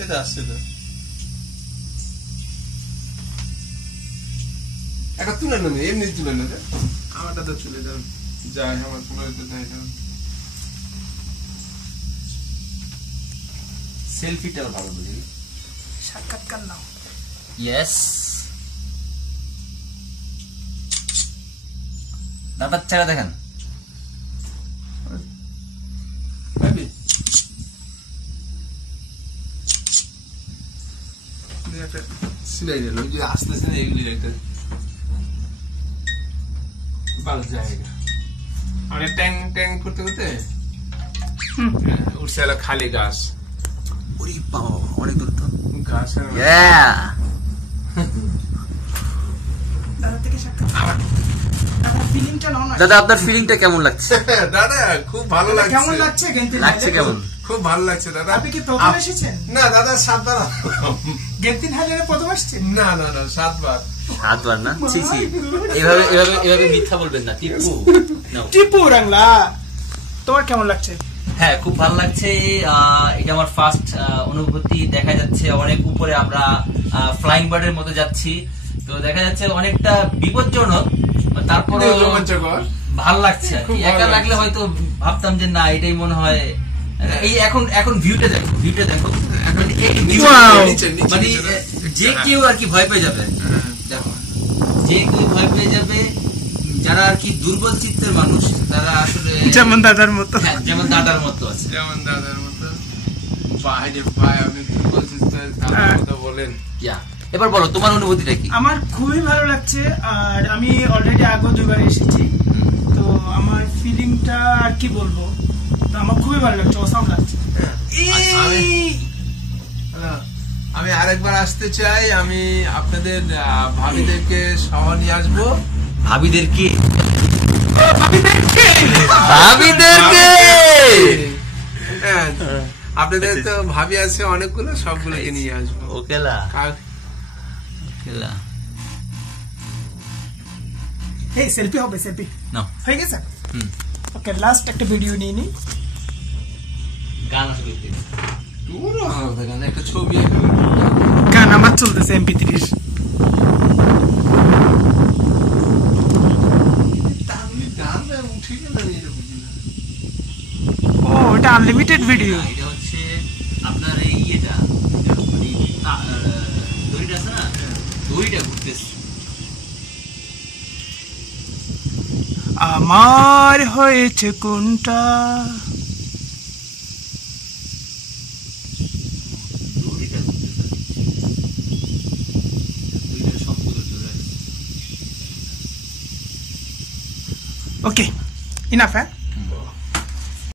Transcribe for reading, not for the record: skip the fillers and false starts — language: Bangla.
এটা আসছে তো একটা তুলে নেবে এমনি তুলে নেবে আমারটা তো চলে যাবে যাই আমার তুলে দিতে যাই সেলফিটাও ভালো বুঝি সাক্ষাৎকার নাও ইয়েস দাঁড়া চেহারা দেখেন ভাবি একটা সিলাই দিল যে আসতেছে না এগুলি একটা বাল জায়গা মানে ট্যাং ট্যাং করতে করতে উঠছে এলো খালি গাছ ওরে বাবা অনেক দূর তো গাছের দাদা থেকে সাক্ষাৎকার দাদা ফিলিংটা নাও না দাদা আপনার ফিলিংটা কেমন লাগছে দাদা খুব ভালো লাগছে কেমন লাগছে গেন্তি লাগছে কেমন খুব ভালো লাগছে দাদা আপনি কি প্রথম এসেছেন না দাদা 7 বার গেন্তিন হাজারে প্রথম আসছেন না না না 7 বার 7 বার না ছি ছি এভাবে মিথ্যা বলবেন না টিপু নাও টিপু রাংলা তোমার কেমন লাগছে হ্যাঁ খুব ভালো লাগছে এটা আমার ফার্স্ট অনুভূতি দেখা যাচ্ছে অনেক উপরে আমরা ফ্লাইং বার্ডের মতো যাচ্ছি তো দেখা যাচ্ছে অনেকটা বিপজ্জনক তারপরে রোমাঞ্চকর ভালো লাগছে আর কি একা লাগলে হয়তো ভাবতাম যে না এটাই মনে হয় এই এখন ভিউটা দেখো মানে যে কেউ আর কি ভয় পেয়ে যাবে দেখো যে কেউ ভয় পেয়ে যাবে যারা আর কি দুর্বল চিত্তের মানুষ তারা আসলে যেমন দাদার মতো যেমন দাদার মতো আছে যেমন দাদার মতো বাইরে ভাই আপনি দুর্বল চিত্তের কথা বলেন এবার বলো তোমার অনুভূতিটা কি আমার খুবই ভালো লাগছে আর আমি অলরেডি আগে 2বার এসেছি তো আমার ফিলিংটা আর কি বলবো তো আমার খুবই ভালো লাগছে অসাম লাগছে আমি আরেকবার আসতে চাই আমি আপনাদের ভাবিদেরকে সহ নিয়ে আসবো ভাবিদেরকে আপনাদের তো ভাবি আছে অনেকগুলো সবগুলোকে নিয়ে আসবো ওকেলা এই সেলফি হবে সেলফি নাও হয়ে গেছে ওকে লাস্ট একটা ভিডিও নিয়ে নি গান আসবে একটা ছবি গান আমার চলতেছে MP3 ও এটা আনলিমিটেড ভিডিও এটা হচ্ছে আপনার এই ইয়েটা দড়িটা আছে না দড়িটা ঘুরতেছে আমার হয়েছে কোনটা ওকে ইনাফ হ্যাঁ